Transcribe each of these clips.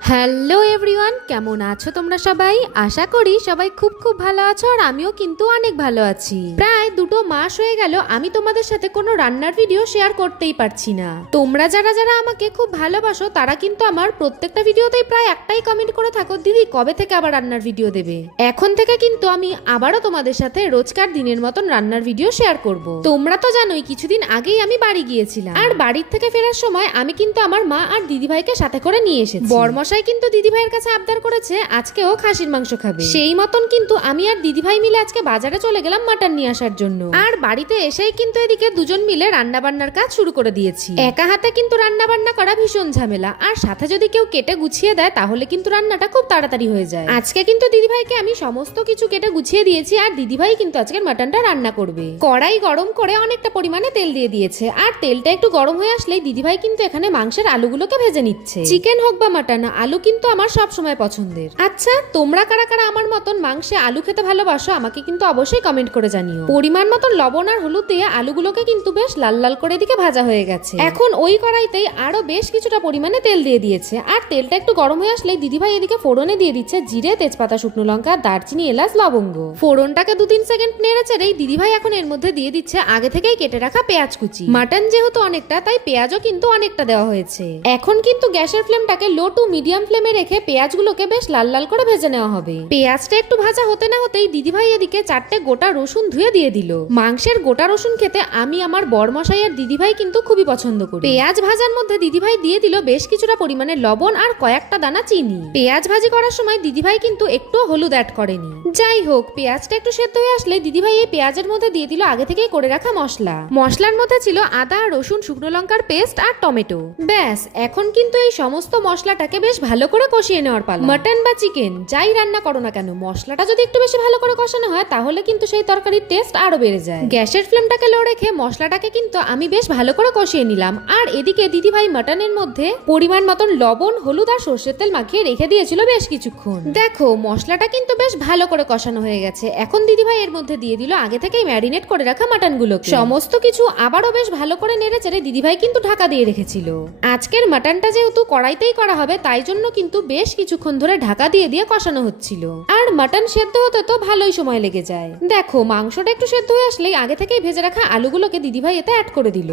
Hello everyone, কেমন আছো তোমরা সবাই? আশা করি সবাই খুব খুব ভালো আছো, আর আমিও কিন্তু অনেক ভালো আছি। প্রায় 2 মাস হয়ে গেল আমি তোমাদের সাথে কোনো রান্নার ভিডিও শেয়ার করতেই পারছি না। তোমরা যারা যারা আমাকে খুব ভালোবাসো তারা কিন্তু আমার প্রত্যেকটা ভিডিওতেই প্রায় একটাই কমেন্ট করে থাকো, দিদি কবে থেকে আবার রান্নার ভিডিও দেবে। এখন থেকে কিন্তু আমি আবারও তোমাদের সাথে রোজকার দিনের মতন রান্নার ভিডিও শেয়ার করব। তোমরা তো জানোই কিছুদিন আগেই আমি বাড়ি গিয়েছিলাম, আর বাড়ির থেকে ফেরার সময় আমি কিন্তু আমার মা আর দিদিভাইকে সাথে করে নিয়ে এসেছি। বরমশাই কিন্তু দিদিভাইয়ের কাছে আবদার করেছে আজকেও খাসির মাংস খাবে, সেই মতন কিন্তু আমি আর দিদিভাই মিলে আজকে বাজারে চলে গেলাম মাটন নিয়ে আসার জন্য। আর বাড়িতে এসেই কিন্তু এদিকে দুজন মিলে রান্না বান্নার কাজ শুরু করে দিয়েছি। একা হাতে কিন্তু রান্না বান্না করা ভীষণ ঝামেলা, আর সাথে যদি কেউ কেটে গুছিয়ে দেয় তাহলে কিন্তু রান্নাটা খুব তাড়াতাড়ি হয়ে যায়। আজকে কিন্তু দিদিভাইকে আমি সমস্ত কিছু কেটে গুছিয়ে দিয়েছি, আর দিদিভাই কিন্তু আজকে মাটনটা রান্না করবে। কড়াই গরম করে অনেকটা পরিমাণে তেল দিয়ে দিয়েছে, আর তেলটা একটু গরম হয়ে আসলেই দিদিভাই কিন্তু এখানে মাংসের আলুগুলোকে ভেজে নিচ্ছে। চিকেন হোক বা মাটন, আলু কিন্তু আমার সব সময় পছন্দের। আচ্ছা, তোমরা কারা কারা আমার মতন মাংসে আলু খেতে ভালোবাসো আমাকে কিন্তু অবশ্যই কমেন্ট করে জানিও। পরিমাণ মতন লবণ আর হলুদ দিয়ে আলুগুলোকে কিন্তু বেশ লাল লাল করে দিকে ভাজা হয়ে গেছে। এখন ওই কড়াইতেই আরো বেশ কিছুটা পরিমাণে তেল দিয়ে দিয়েছে, আর তেলটা একটু গরম হয়ে আসলেই দিদিভাই এদিকে ফোড়নে দিয়ে দিচ্ছে জিরে, তেজপাতা, শুকনো লঙ্কা, দারচিনি, এলাচ, লবঙ্গ। ফোড়নটাকে 2-3 সেকেন্ড নেড়ে চেড়েই দিদিভাই এখন এর মধ্যে দিয়ে দিচ্ছে আগে থেকেই কেটে রাখা পেঁয়াজ কুচি। মাটন যেহেতু অনেকটা, তাই পেঁয়াজও কিন্তু অনেকটা দেওয়া হয়েছে। এখন কিন্তু গ্যাসের ফ্লেমটাকে লো টু মিডিয়াম ফ্লেমে রেখে পেঁয়াজগুলোকে বেশ লাল লাল করে ভেজে নেওয়া হবে। পেঁয়াজটা একটু ভাজা হতে না হতেই দিদিভাই এদিকে 4টে গোটা রসুন ধুয়ে দিয়ে দিল। মাংসের গোটা রসুন খেতে আমি, আমার বরমশাই আর দিদিভাই কিন্তু খুবই পছন্দ করি। পেঁয়াজ ভাজার মধ্যে দিদিভাই দিয়ে দিল বেশ কিছুটা পরিমাণে লবণ আর কয়েকটা দানা চিনি। পেঁয়াজ ভাজি করার সময় দিদিভাই কিন্তু একটু হলুদ অ্যাড করেনি। যাই হোক, পেঁয়াজটা একটু সেদ্ধ হয়ে আসলে দিদিভাই এই পেঁয়াজের মধ্যে দিয়ে দিল আগে থেকেই করে রাখা মশলা। মশলার মধ্যে ছিল আদা, রসুন, শুকনো লঙ্কার পেস্ট আর টমেটো। ব্যাস, এখন কিন্তু এই সমস্ত মশলাটাকে বেশ ভালো করে কষিয়ে নেওয়ার পালা। মাটন বা চিকেন যাই রান্না করো না কেন, মশলাটা যদি একটু বেশি ভালো করে কষানো হয় তাহলে কিন্তু সেই তরকারির টেস্ট আরো বেড়ে যায়। গ্যাসের ফ্লেমটাকে লো রেখে মশলাটাকে কিন্তু আমি বেশ ভালো করে কষিয়ে নিলাম, আর এদিকে দিদিভাই মাটনের মধ্যে পরিমাণ মতন লবণ, হলুদ আর সর্ষের তেল মাখিয়ে রেখে দিয়েছিল বেশ কিছুক্ষণ। দেখো, মশলাটা কিন্তু বেশ ভালো করে কষানো হয়ে গেছে। এখন দিদিভাই এর মধ্যে দিয়ে দিল আগে থেকেই ম্যারিনেট করে রাখা মাটনগুলো। সমস্ত কিছু আবারও বেশ ভালো করে নেড়ে চেড়ে দিদিভাই কিন্তু ঢাকা দিয়ে রেখেছিল। আজকের মাটনটা যেহেতু কড়াইতেই করা হবে, তাই জন্য কিন্তু বেশ কিছুক্ষণ ধরে ঢাকা দিয়ে দিয়ে কষানো হচ্ছিল। আর মাটন সেদ্ধ হতে তো ভালোই সময় লেগে যায়। দেখো, মাংসটা একটু সেদ্ধ হয়ে আসলেই আগে থেকেই ভেজে রাখা আলুগুলোকে দিদিভাই এতে অ্যাড করে দিল।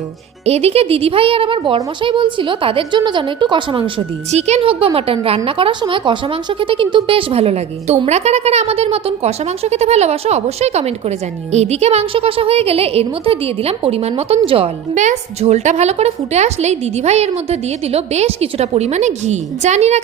এদিকে দিদিভাই আর আমার বরমশাই বলছিল তাদের জন্য যেন একটু কষা মাংস দিই। চিকেন হোক বা মাটন, রান্না করার সময় কষা মাংস খেতে কিন্তু বেশ ভালো লাগে। তোমরা কারা কারা আমাদের মতন কষা মাংস খেতে ভালোবাসো অবশ্যই কমেন্ট করে জানিও। এদিকে মাংস কষা হয়ে গেলে এর মধ্যে দিয়ে দিলাম পরিমাণ মতন জল। ব্যাস, ঝোলটা ভালো করে ফুটে আসলেই দিদিভাই এর মধ্যে দিয়ে দিল বেশ কিছুটা পরিমাণে ঘি। জানি না